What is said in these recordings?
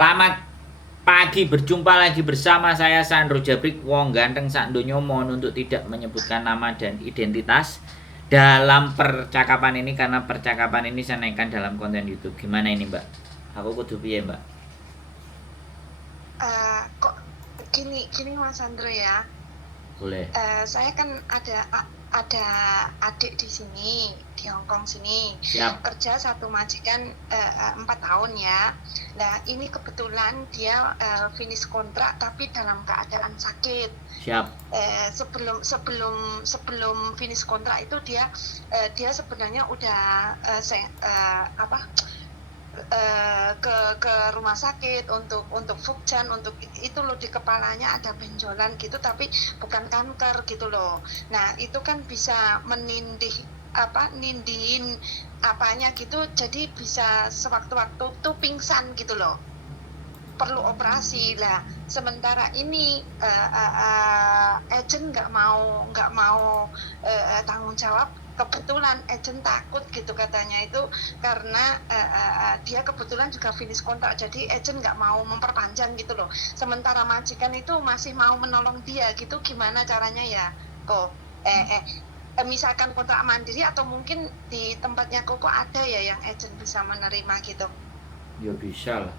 Selamat pagi, berjumpa lagi bersama saya Sandro Jabrik, wong ganteng sak donya. Mohon untuk tidak menyebutkan nama dan identitas dalam percakapan ini karena percakapan ini saya naikkan dalam konten YouTube. Gimana ini, Mbak? Aku kudu piye, Mbak? Kok gini Mas Sandro ya. Boleh. Saya kan ada adik di sini, di Hong Kong sini. Siap. Kerja satu majikan 4 tahun ya. Nah, ini kebetulan dia finish kontrak tapi dalam keadaan sakit. Siap. Sebelum finish kontrak itu dia sebenarnya udah ke rumah sakit untuk fukjan, untuk itu loh, di kepalanya ada benjolan gitu tapi bukan kanker gitu loh. Nah, itu kan bisa nindihin apanya gitu, jadi bisa sewaktu-waktu tuh pingsan gitu loh, perlu operasi lah. Sementara ini agent nggak mau tanggung jawab. Kebetulan agent takut gitu katanya, itu karena dia kebetulan juga finish kontrak, jadi agent nggak mau memperpanjang gitu loh. Sementara majikan itu masih mau menolong dia gitu. Gimana caranya ya kok? Misalkan kontrak mandiri atau mungkin di tempatnya Koko ada ya yang agent bisa menerima gitu? Ya bisa lah.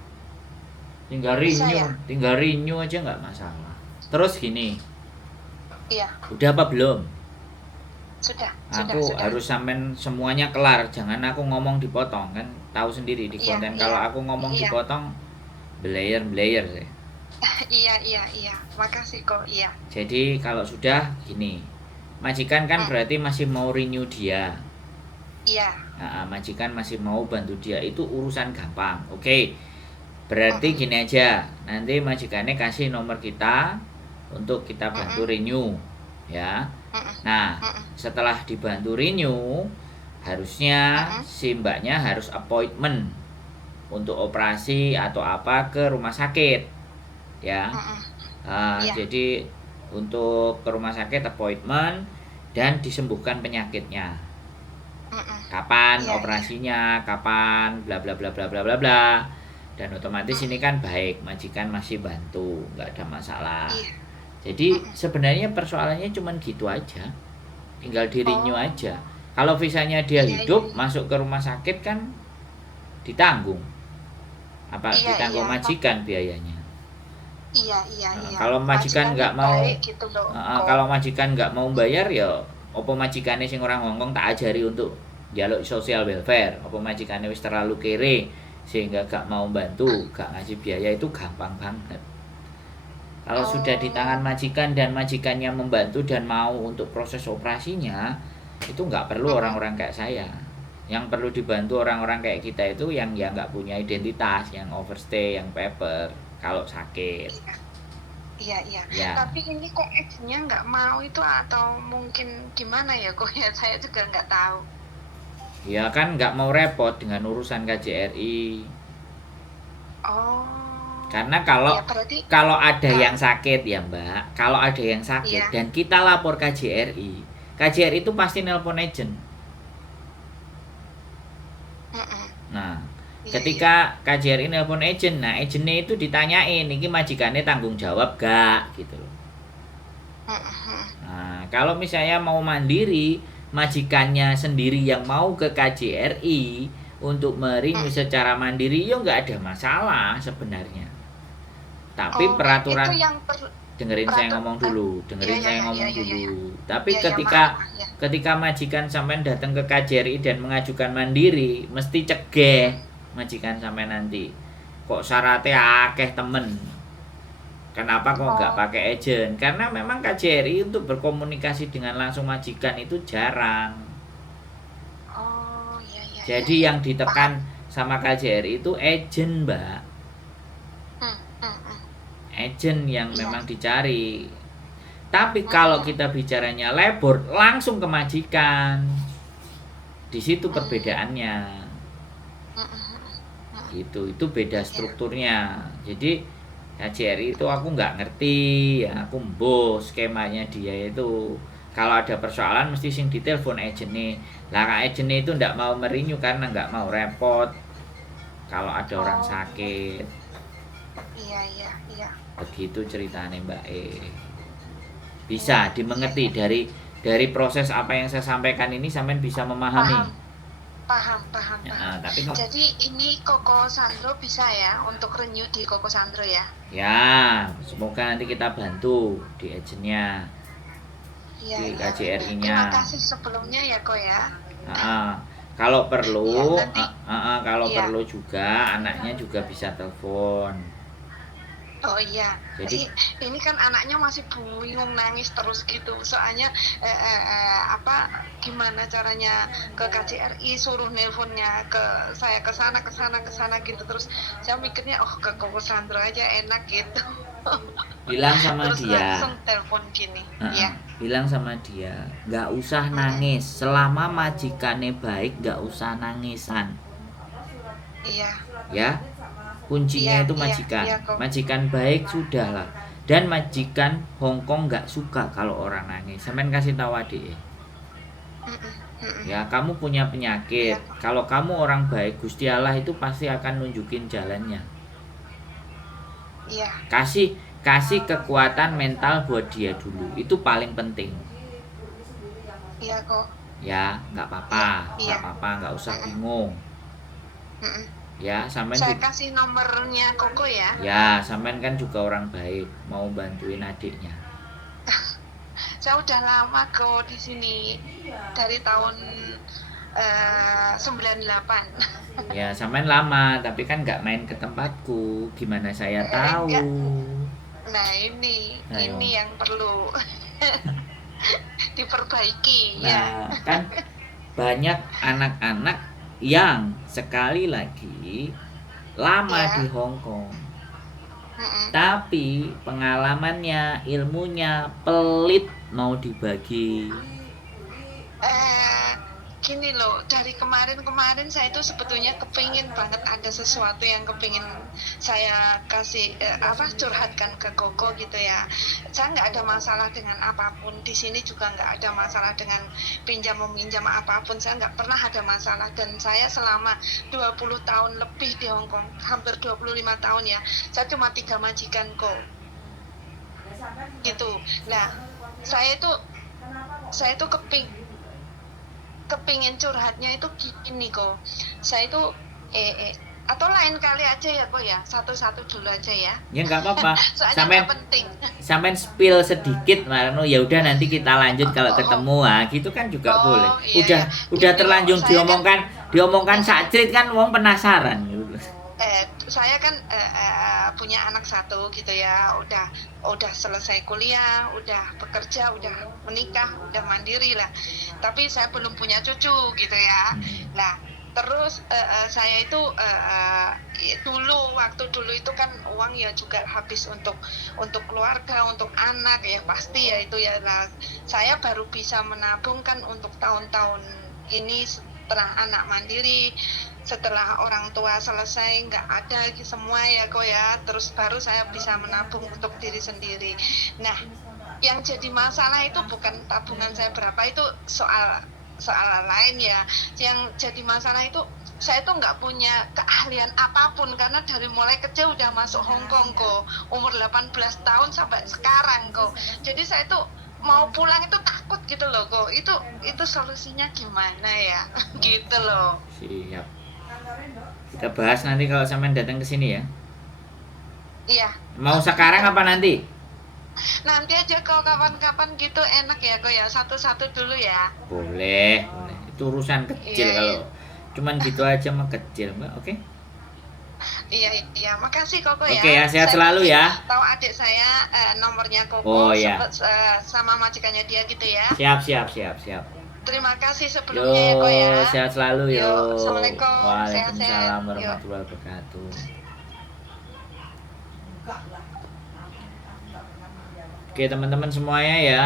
Tinggal Bisa renew, ya? tinggal renew aja nggak masalah. Terus gini, Iya, udah apa belum? sudah. Aku harus sampein semuanya kelar, jangan aku ngomong dipotong, kan tahu sendiri di Iya, konten iya, kalau aku ngomong iya. dipotong belayer sih. Iya. Makasih kok, iya. Jadi kalau sudah gini, majikan kan berarti masih mau renew dia. Iya. Nah, majikan masih mau bantu dia, itu urusan gampang. Oke, berarti gini aja, nanti majikannya kasih nomor kita untuk kita bantu renew, ya. Nah, setelah dibantu renew, harusnya si mbaknya harus appointment untuk operasi atau apa ke rumah sakit, ya. Iya. Jadi untuk ke rumah sakit appointment dan disembuhkan penyakitnya. Kapan Iya, operasinya, kapan bla bla bla bla bla bla bla. Dan otomatis ini kan baik, majikan masih bantu, nggak ada masalah. iya. Jadi sebenarnya persoalannya cuman gitu aja, tinggal di renew aja. Kalau visanya dia Iya, hidup iya. masuk ke rumah sakit kan ditanggung, apa Iya, ditanggung iya. majikan biayanya. Iya. Kalau majikan Majikannya nggak mau, baik gitu loh kok. kalau majikan nggak mau bayar ya, opo majikannya sing orang Hongkong tak ajari untuk jaluk sosial welfare. Opo majikannya wis terlalu kere sehingga gak mau bantu, gak ngasih biaya, itu gampang banget. Kalau sudah di tangan majikan dan majikannya membantu dan mau untuk proses operasinya, itu nggak perlu orang-orang kayak saya. Yang perlu dibantu orang-orang kayak kita itu yang nggak punya identitas, yang overstay, yang paper kalau sakit. Iya. Ya, Tapi ini kok agentnya nggak mau itu, atau mungkin gimana ya kok ya, saya juga nggak tahu. ya kan nggak mau repot dengan urusan KJRI. Oh. Karena kalau Ya berarti kalau ada yang sakit ya Mbak, kalau ada yang sakit iya. dan kita lapor KJRI, KJRI itu pasti nelpon agent. Nah, Iya. ketika KJRI nelpon agent, nah agentnya itu ditanyain, ini majikannya tanggung jawab gak gitu loh. Nah, kalau misalnya mau mandiri, majikannya sendiri yang mau ke KJRI untuk merenew secara mandiri, ya nggak ada masalah sebenarnya. Tapi Oh, itu peraturan, yang dengerin saya ngomong dulu, Iya. Tapi Iya, ketika maaf ya. ketika majikan sampean datang ke KJRI dan mengajukan mandiri, mesti cegeh majikan sampean nanti. Kok syaratnya akeh temen? Kenapa kok nggak pakai agent? Karena memang KJRI untuk berkomunikasi dengan langsung majikan itu jarang. Oh, iya. Jadi yang ditekan Paham. sama KJRI itu agent, Mbak. Agent yang Iya. memang dicari. Tapi kalau kita bicaranya labor, langsung ke majikan. Di situ perbedaannya. Itu beda strukturnya. Jadi KJRI itu aku nggak ngerti, ya aku mbuh skemanya dia itu. Kalau ada persoalan mesti sing ditelepon agent nih. Lah agent itu nggak mau merenew karena nggak mau repot kalau ada orang sakit. iya. Begitu ceritanya Mbak E. Bisa dimengerti dari proses apa yang saya sampaikan ini, sampean bisa memahami. Paham. Ya, tapi kok Jadi ini Koko Sandro bisa ya untuk renew di Koko Sandro ya? ya, semoga nanti kita bantu di agentnya, Iya. di Terima KJRI-nya. kasih sebelumnya ya Ko ya. Kalau perlu, Iya, nanti. kalau Iya. perlu juga anaknya juga bisa telepon. Oh iya, Jadi ini kan anaknya masih bingung nangis terus gitu. Soalnya gimana caranya ke KJRI suruh nelponnya ke saya ke sana gitu terus. Saya mikirnya ke Koko Sandro aja enak gitu. bilang sama Terus dia, langsung telepon gini. Iya. bilang sama dia, nggak usah nangis. Selama majikannya baik, nggak usah nangisan. Iya. Ya, kuncinya itu majikan. Majikan baik sudahlah. Dan majikan Hongkong nggak suka kalau orang nangis. Sampean kasih tahu adik. Ya, kamu punya penyakit. Kalau kamu orang baik, Gusti Allah itu pasti akan nunjukin jalannya. Iya. Kasih kekuatan mental buat dia dulu. Itu paling penting. Iya kok. Ya, nggak apa-apa, nggak usah bingung. Ya, sampean saya kasih nomornya Koko ya. Ya, sampean kan juga orang baik, mau bantuin adiknya. Saya udah lama kok di sini dari tahun 98. Ya, sampean lama, tapi kan nggak main ke tempatku. Gimana saya tahu? Nah, ini yang perlu diperbaiki. Nah, kan banyak anak-anak yang sekali lagi lama di Hongkong, tapi pengalamannya, ilmunya pelit mau dibagi. Gini loh, dari kemarin saya itu sebetulnya kepingin banget ada sesuatu yang kepingin saya kasih curhatkan ke Koko gitu ya. Saya nggak ada masalah dengan apapun di sini, juga nggak ada masalah dengan pinjam meminjam apapun. Saya nggak pernah ada masalah, dan saya selama 20 tahun lebih di Hongkong, hampir 25 tahun ya, saya cuma 3 majikan kok gitu. Nah, saya itu kepingin curhatnya itu gini kok. Saya itu atau lain kali aja ya kok ya, satu-satu dulu aja ya. Ya nggak apa-apa. Soalnya penting. Sampean spill sedikit, Marno. Ya udah nanti kita lanjut kalau ketemu. Gitu kan juga boleh. Iya, udah terlanjur diomongkan sakcrit kan wong penasaran gitu. Saya kan punya anak 1 gitu ya, udah selesai kuliah, udah bekerja, udah menikah, udah mandiri lah. Tapi saya belum punya cucu gitu ya. Nah, terus saya itu waktu dulu itu kan uang ya juga habis untuk keluarga, untuk anak ya pasti ya itu ya. Nah, saya baru bisa menabung kan untuk tahun-tahun ini setelah anak mandiri, setelah orang tua selesai nggak ada semua ya kok ya, terus baru saya bisa menabung untuk diri sendiri. Nah, yang jadi masalah itu bukan tabungan saya berapa, itu soal lain ya. Yang jadi masalah itu saya tuh nggak punya keahlian apapun, karena dari mulai kecil udah masuk Hongkong kok, umur 18 tahun sampai sekarang kok. Jadi saya tuh mau pulang itu takut gitu loh kok. Itu solusinya gimana ya? Gitu loh. Siap. Kita bahas nanti kalau sampean datang ke sini ya. Iya. Mau sekarang apa nanti? Nanti aja kok, kapan-kapan gitu enak ya kok ya, satu-satu dulu ya. Boleh. Itu urusan kecil. Kalau cuman gitu aja mah kecil, Mbak. Oke? Iya, makasih Koko ya. Oke ya, sehat selalu ya. Tahu adik saya nomornya Koko, sama majikannya dia gitu ya. Siap. Terima kasih sebelumnya ya Kok ya. Sehat selalu yo. Assalamualaikum. Waalaikumsalam warahmatullahi wabarakatuh. Oke teman-teman semuanya ya,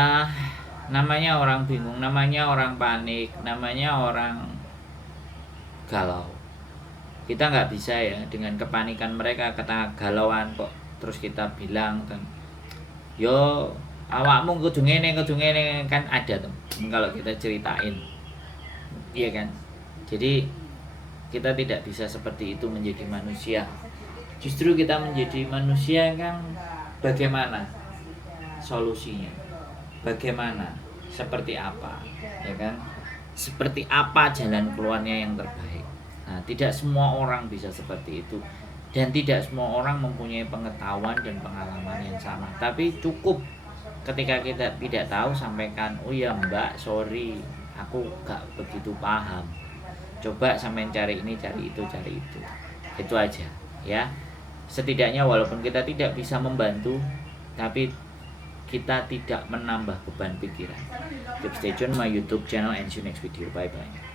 namanya orang bingung, namanya orang panik, namanya orang galau. Kita nggak bisa ya dengan kepanikan mereka, kegalauan kok terus kita bilang kan, yo awakmu kudu ngene kan ada tuh kalau kita ceritain, iya kan. Jadi kita tidak bisa seperti itu menjadi manusia. Justru kita menjadi manusia kan bagaimana solusinya, bagaimana, seperti apa, ya kan? Seperti apa jalan keluarnya yang terbaik. Nah, tidak semua orang bisa seperti itu, dan tidak semua orang mempunyai pengetahuan dan pengalaman yang sama. Tapi cukup ketika kita tidak tahu, sampaikan, oh ya mbak, sorry, aku gak begitu paham. Coba sampean cari ini, cari itu. Itu aja, ya. Setidaknya walaupun kita tidak bisa membantu, tapi kita tidak menambah beban pikiran. Keep stay tune my YouTube channel and see you next video. Bye bye.